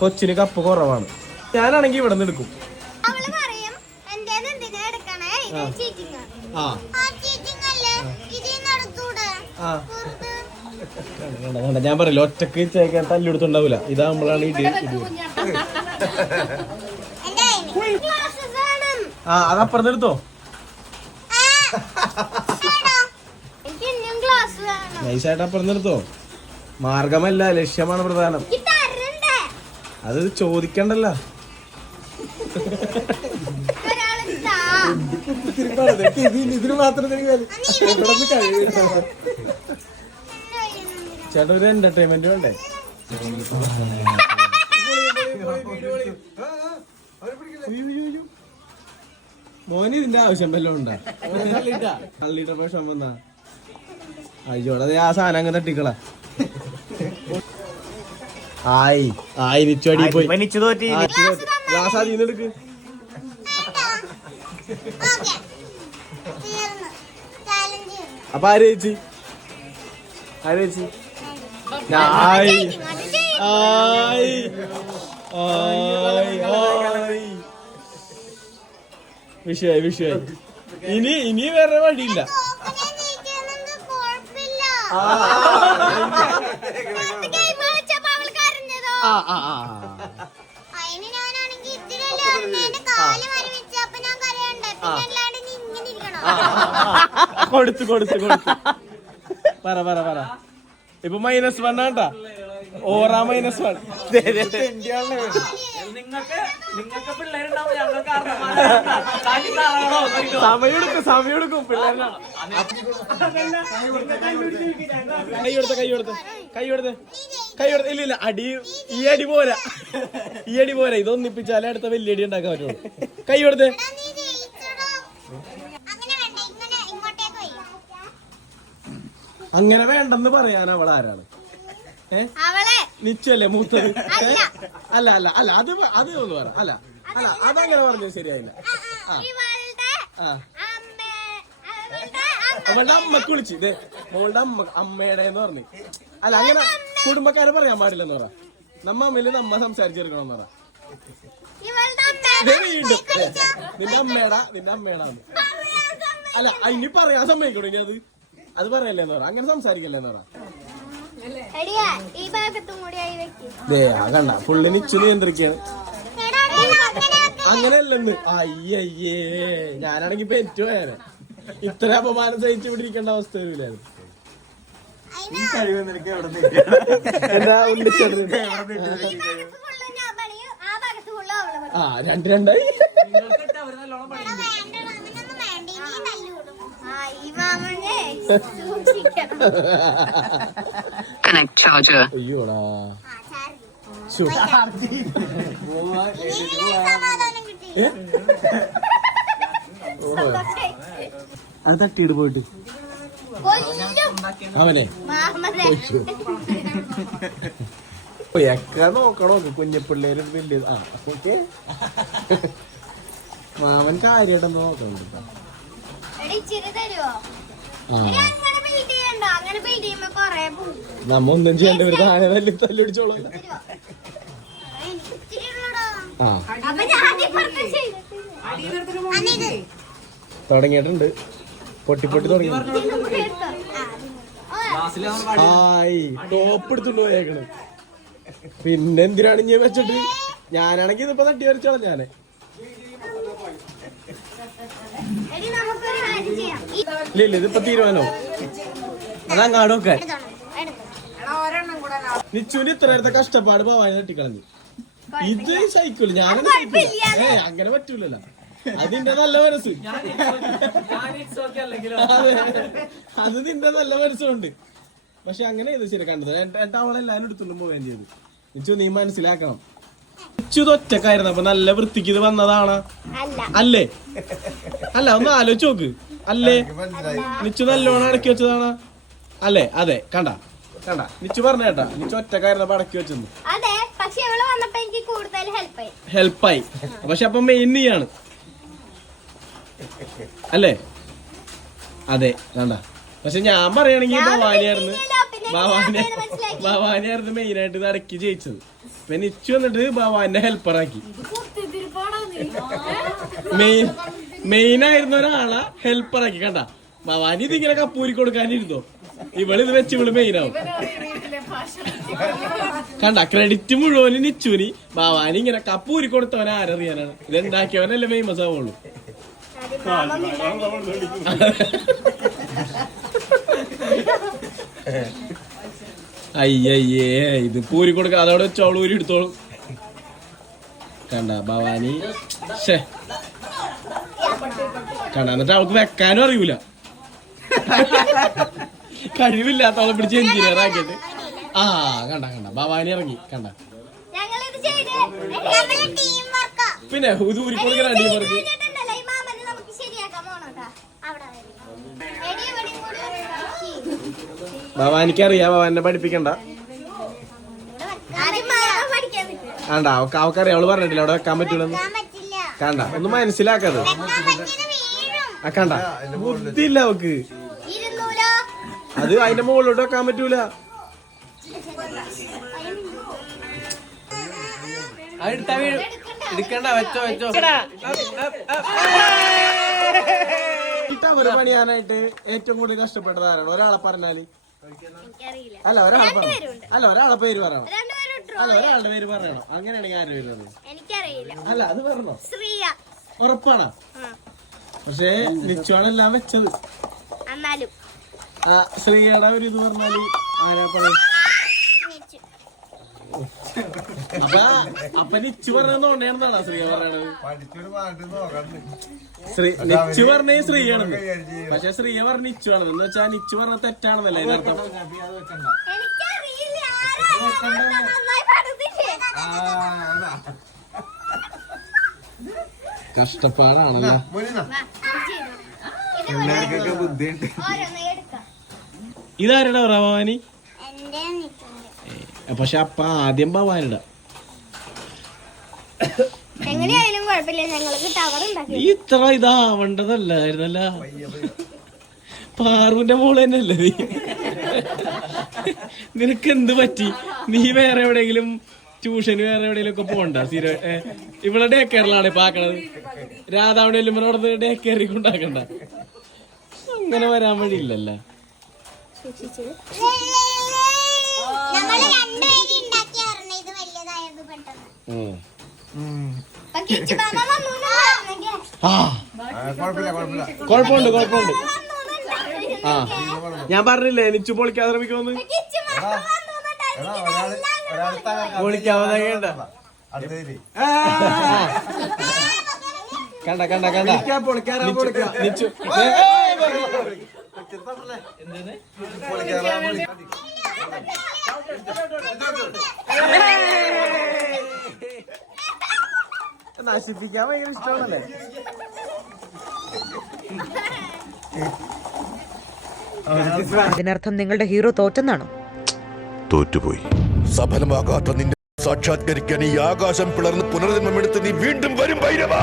കൊച്ചിന് കപ്പ് കുറവാണ്. ഞാനാണെങ്കി ഇവിടെ നിന്ന് എടുക്കും. ഞാൻ പറയില്ല ഒറ്റക്ക് ചേക്കാൻ തല്ലെടുത്തുണ്ടാവൂല. ഇതാകുമ്പോഴാണ് ഇടി. അതപ്പുറത്ത് എടുത്തോ. നൈസായിട്ട് അപ്പുറത്ത് എടുത്തോ. മാർഗമല്ല, ലക്ഷ്യമാണ് പ്രധാനം. അത് ചോദിക്കണ്ടല്ലോ. ഇതിന് മാത്രം ചേട്ടാ ഒരു എന്റർടൈൻമെന്റ് വേണ്ടേ? മോന് ഇതിന്റെ ആവശ്യം വല്ലതും ഉണ്ടാ? കള്ളിട്ട പക്ഷം വന്നാ അയ്യോടെ ആ സാധനം അങ്ങ് തട്ടിക്കളാ. ആയി നിച്ചടി പോയി. ഗ്ലാസ് അതിൽ നിന്ന് എടുക്ക്. അപ്പൊ ആര് ചേച്ചി? വിഷയായി. ഇനി വേറെ വഴിയില്ല. കൊടുത്തു പറ ഇപ്പൊ -1 ആണ്ടാ. ഓറാ -1. സമയെടുക്കും പിള്ളേരെ. കൈ കൊടുത്ത ഇല്ല ഈ അടി പോരാ. ഇതൊന്നിപ്പിച്ചാലേ അടുത്ത വലിയ അടി ഉണ്ടാക്കാൻ പറ്റുള്ളൂ. കൈ കൊടുത്തേ. അങ്ങനെ വേണ്ടെന്ന് പറയാൻ അവൾ ആരാണ്? നിച്ചല്ലേ മൂത്തത്? അല്ല അത് ഒന്ന് പറ. അല്ല അതങ്ങനെ പറഞ്ഞത് ശരിയായില്ല. അവളുടെ അമ്മക്ക് വിളിച്ച് മോളുടെ അമ്മയുടെ പറഞ്ഞു. അല്ല അങ്ങനെ കുടുംബക്കാരെ പറയാൻ പാടില്ലെന്ന് പറ. നമ്മ അമ്മയില് നമ്മ സംസാരിച്ചെടുക്കണം പറ. വീണ്ടും നിന്റെ അമ്മേടാന്ന്. അല്ല ഇനി പറയാൻ സമ്മതിക്കണോ? ഇനി അത് പറയല്ലേന്ന് പറ. അങ്ങനെ സംസാരിക്കല്ലേന്ന് പറ. കണ്ട പുള്ളി നിച്ചു നിയന്ത്രിക്കാണ്. അങ്ങനെയല്ലെന്ന്. അയ്യേ ഞാനാണെങ്കി പെറ്റുപോയാനെ. ഇത്ര അപമാനം സഹിച്ചു ഇവിടെ ഇരിക്കേണ്ട അവസ്ഥ വരില്ലായിരുന്നു. എന്താ രണ്ടായി. അയ്യോടാ അത് തട്ടിയിട്ട് പോയിട്ട് അവനെ ഒക്കെ നോക്കണോ കുഞ്ഞപ്പിള്ളേര് വലിയ. ഓക്കെ മാമൻ കാര്യമായിട്ടെന്ന് നോക്കണോ? നമ്മ ഒന്നും ചെയ്യണ്ട. ഒരു താനെ തല്ലിടിച്ചോളാം. തുടങ്ങിയിട്ടുണ്ട്. പൊട്ടി തുടങ്ങി. ടോപ്പ് എടുത്തോണ്ട് പോയേക്കണ്. പിന്നെ എന്തിനാണ് ഇനി വെച്ചിട്ട്? ഞാനാണെങ്കി ഇതിപ്പോ തട്ടി വരച്ചോളാം. ഞാന് ഇല്ല ഇതിപ്പോ തീരുമാനോ? അതങ്ങാടൊക്കെ നിച്ചുവിന് ഇത്ര നേരത്തെ കഷ്ടപ്പാട് പോവാൻ തട്ടിക്കളഞ്ഞു. ഇത് സൈക്കിൾ ഞാനത് അങ്ങനെ പറ്റൂലല്ലോ. അതിന്റെ നല്ല മനസ്സ്. അത് നിന്റെ നല്ല മനസ്സുണ്ട്. പക്ഷെ അങ്ങനെ ഇത് ശരി കണ്ടത്. എന്റെ അവളെല്ലാരും എടുത്തോണ്ടും പോവുകയും ചെയ്തു. നിച്ചു നീ മനസ്സിലാക്കണം. നിച്ചു ഒറ്റക്കായിരുന്നു. അപ്പൊ നല്ല വൃത്തിക്ക് ഇത് വന്നതാണ് അല്ലേ? അല്ല ഒന്ന് ആലോചിച്ച് നോക്ക്. അല്ലേ നിച്ചു നല്ലോണം അടക്കി വെച്ചതാണ് അല്ലേ? അതെ കണ്ട നിച്ചു പറഞ്ഞേട്ടാ. നിച്ചു ഒറ്റക്കായിരുന്നപ്പോ അടക്കി വെച്ചെന്ന്. ഹെൽപ്പായി. പക്ഷെ അപ്പൊ മെയിൻ നീയാണ് അല്ലേ? അതെ കണ്ട. പക്ഷെ ഞാൻ പറയണെങ്കി ഭവാനിയായിരുന്നു. ഭവാനിയായിരുന്നു മെയിനായിട്ട് ഇത് അടക്കി ജയിച്ചത്. പിന്നെ നിച്ചു വന്നിട്ട് ഭവാന്റെ ഹെൽപ്പറാക്കി. മെയിനായിരുന്ന ഒരാളെ ഹെൽപ്പറാക്കി. കണ്ട ഭവാനി ഇതിങ്ങനെ കപ്പൂരി കൊടുക്കാനിരുന്നോ, ഇവളിത് വെച്ച് ഇവള് മെയിനാവും. കണ്ട ക്രെഡിറ്റ് മുഴുവനും നിച്ചുവിന്. ഭവാനി ഇങ്ങനെ കപ്പൂരി കൊടുത്തവനെ ആരറിയാനാണ്, ഇതുണ്ടാക്കിയവനല്ലേ ഫേമസ് ആവുള്ളൂ. അയ്യയ്യേ ഇത് പൂരി കൊടുക്ക, അതോടെ വെച്ചോളൂ ഊരി എടുത്തോളൂ. കണ്ട ഭവാനി കണ്ട, എന്നിട്ട് അവൾക്ക് വെക്കാനും അറിയൂല, കഴിവില്ലാത്തവളെ പിടിച്ച് എഞ്ചിനീയർ ആക്കിയിട്ട്. ആ കണ്ട കണ്ട ഭവാനി ഇറങ്ങി. കണ്ട പിന്നെ ഇത് ഊരി കൊടുക്കണ ടീമർക്ക്. ഭവാനിക്ക് അറിയാം, ഭവാനെ പഠിപ്പിക്കണ്ട. കണ്ട അവക്കറിയാം, അവള് പറഞ്ഞിട്ടില്ല അവിടെ വെക്കാൻ പറ്റൂലെന്ന്. കണ്ട ഒന്ന് മനസ്സിലാക്കത്. കണ്ട ബുദ്ധിയില്ല അവക്ക്, അത് അതിന്റെ മുകളിലോട്ട് വെക്കാൻ പറ്റൂല. ഒരു പണിയാനായിട്ട് ഏറ്റവും കൂടുതൽ കഷ്ടപ്പെട്ടത് ആരാണ്? ഒരാളെ പറഞ്ഞാല് അല്ല, ഒരാളെ ഒരാളെ പേര് പറയണം. അല്ല, ഒരാളുടെ പേര് പറയണം. അങ്ങനെയാണെങ്കിൽ ആരുടെ പേര് പറയണം? അല്ല അത് പറഞ്ഞോ, ഉറപ്പാണ്. പക്ഷേ നിച്ചുവാണ് എല്ലാം വെച്ചത്. ശ്രീയുടെ ഒരു ഇത് പറഞ്ഞാല് ആരാ പറയും? അപ്പൊ നിച്ചു പറഞ്ഞോണ്ടാണ് ശ്രീയ പറയണത്. നിച്ചു പറഞ്ഞ ശ്രീയാണെന്ന്, പക്ഷെ ശ്രീയ പറഞ്ഞ നിച്ചു ആണെന്ന്. എന്ന് വെച്ചാൽ നിച്ചു പറഞ്ഞ തെറ്റാണെന്നല്ലേ അതിനർത്ഥം. കഷ്ടപ്പാടാണല്ലോ. ഇതാരുടെ ഭവാനി? പക്ഷെ അപ്പ ആദ്യം ഭവാനിട. ഇത്ര ഇതാവണ്ടതല്ലായിരുന്നല്ല, പാറുവിന്റെ മോള് തന്നെയല്ലേ നീ? നിനക്ക് എന്ത് പറ്റി? നീ വേറെ എവിടെയെങ്കിലും ട്യൂഷന് വേറെ എവിടെയെങ്കിലും ഒക്കെ പോണ്ട? ഇവിടെ ഡേ കെയറിലാണ് ഇപ്പൊ ആക്കണത്. രാധാവിടെ അവിടെ ഡേ കെയറിക്ക് ഉണ്ടാക്കണ്ട. അങ്ങനെ വരാൻ വഴിയില്ലല്ല. കൊഴപ്പുണ്ട് കൊഴപ്പുണ്ട്. ആ ഞാൻ പറഞ്ഞില്ലേ നിച്ചു പൊളിക്കാതെ ശ്രമിക്കുമെന്ന്. പൊളിക്കാവുന്ന കണ്ട കണ്ട കണ്ട നിച്ചു നശിപ്പിക്കാൻ ഭയങ്കര ഇഷ്ടമാണല്ലേ. അതിനർത്ഥം നിങ്ങളുടെ ഹീറോ തോറ്റെന്നാണോ? തോറ്റുപോയി. സഫലമാകാത്ത നിന്നെ സാക്ഷാത്കരിക്കാൻ ഈ ആകാശം പിളർന്ന് പുനർജന്മമെടുത്ത് നീ വീണ്ടും വരും ഭൈരവാ.